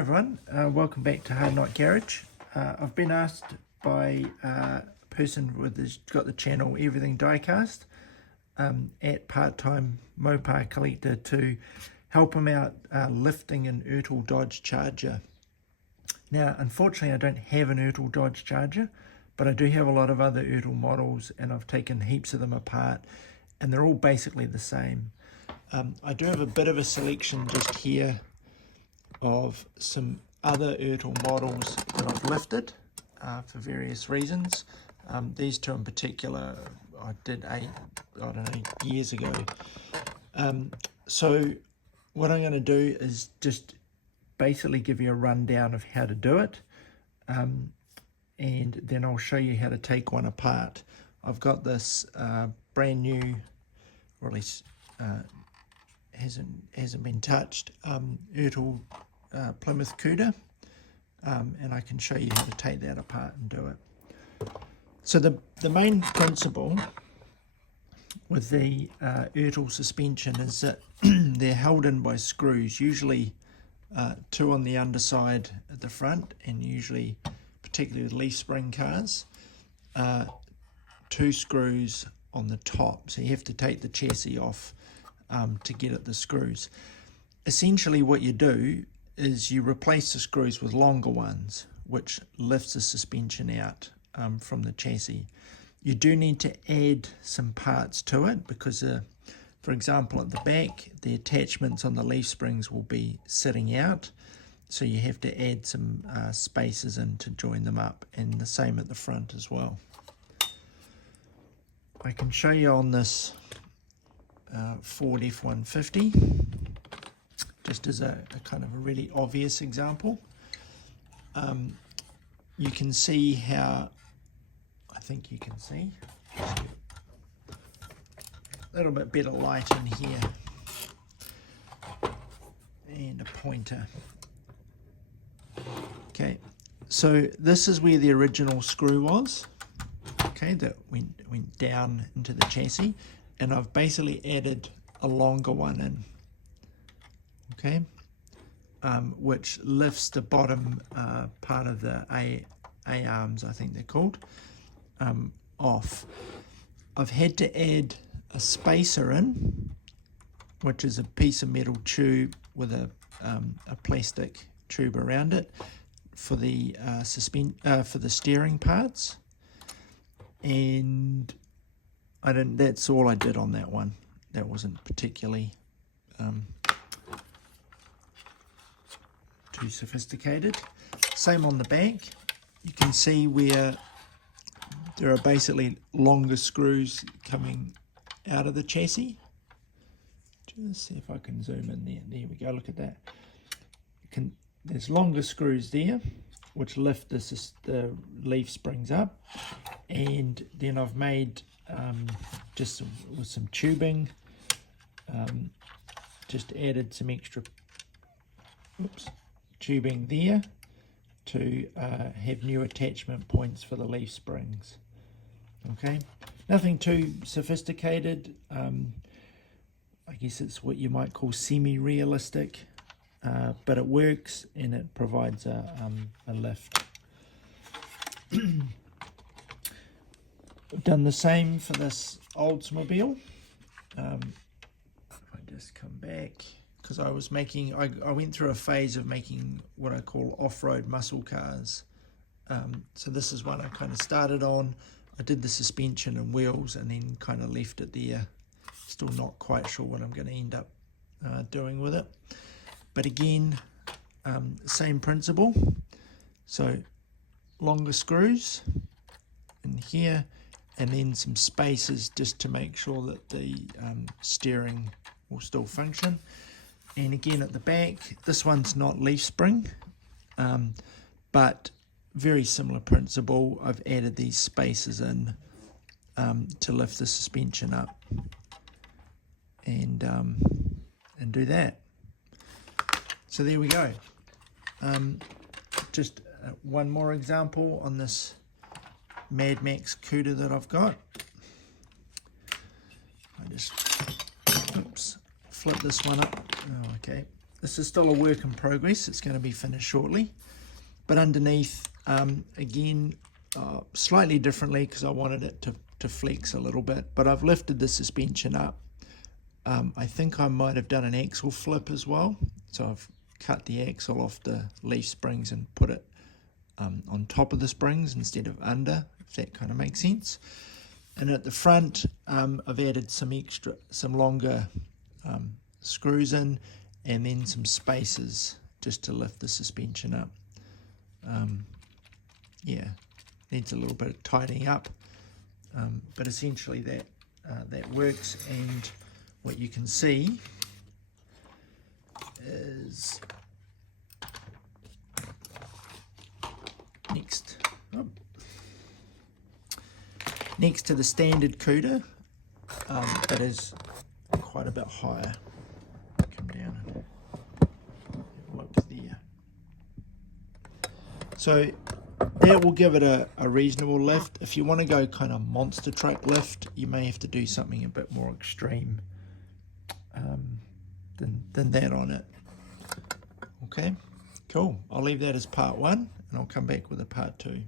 everyone, welcome back to Hard Knot Garage. I've been asked by a person who's got the channel Everything Diecast at Part-Time Mopar Collector to help him out lifting an Ertl Dodge Charger. Now unfortunately I don't have an Ertl Dodge Charger, but I do have a lot of other Ertl models and I've taken heaps of them apart and they're all basically the same. I do have a bit of a selection just here of some other Ertl models that I've lifted for various reasons. These two in particular I did years ago. So what I'm going to do is just basically give you a rundown of how to do it, and then I'll show you how to take one apart. I've got this brand new, or at least hasn't been touched, Ertl Plymouth Cuda, and I can show you how to take that apart and do it. So the main principle with the Ertl suspension is that they're held in by screws, usually two on the underside at the front, and usually, particularly with leaf spring cars, two screws on the top. So you have to take the chassis off to get at the screws. Essentially what you do is you replace the screws with longer ones, which lifts the suspension out from the chassis. You do need to add some parts to it because, for example, at the back, the attachments on the leaf springs will be sitting out. So you have to add some spacers in to join them up, and the same at the front as well. I can show you on this Ford F-150, just as a kind of a really obvious example. You can see how, I think you can see, a little bit better light in here, and a pointer. Okay, so this is where the original screw was, okay, that went down into the chassis, and I've basically added a longer one in, okay, which lifts the bottom part of the A-arms, I think they're called, off. I've had to add a spacer in, which is a piece of metal tube with a plastic tube around it for the for the steering parts, and that's all I did on that one. That wasn't particularly too sophisticated. Same on the back. You can see where there are basically longer screws coming out of the chassis. Just see if I can zoom in there. There we go, look at that. There's longer screws there which lift the leaf springs up, and then I've made just with some tubing, just added some extra tubing there to have new attachment points for the leaf springs. Okay, nothing too sophisticated. I guess it's what you might call semi-realistic, but it works and it provides a lift. I've done the same for this Oldsmobile. If I just come back, because I was making, I went through a phase of making what I call off-road muscle cars. So this is one I kind of started on. I did the suspension and wheels and then kind of left it there. Still not quite sure what I'm going to end up doing with it. But again, same principle. So longer screws in here, and then some spacers just to make sure that the steering will still function. And again at the back, this one's not leaf spring, but very similar principle. I've added these spacers in to lift the suspension up and do that. So there we go. Just one more example on this Mad Max Cuda that I've got. I just flip this one up. Oh, okay. this is still a work in progress. It's going to be finished shortly. But underneath, again, slightly differently because I wanted it to flex a little bit. But I've lifted the suspension up. I think I might have done an axle flip as well. So I've cut the axle off the leaf springs and put it on top of the springs instead of under, if that kind of makes sense. And at the front, I've added some longer screws in, and then some spacers just to lift the suspension up. Yeah, needs a little bit of tidying up, but essentially that works. And what you can see is next to the standard cooter, it is quite a bit higher. Come down and look there. So that will give it a reasonable lift. If you want to go kind of monster truck lift, you may have to do something a bit more extreme than that on it. Okay, cool. I'll leave that as part 1, and I'll come back with a part 2.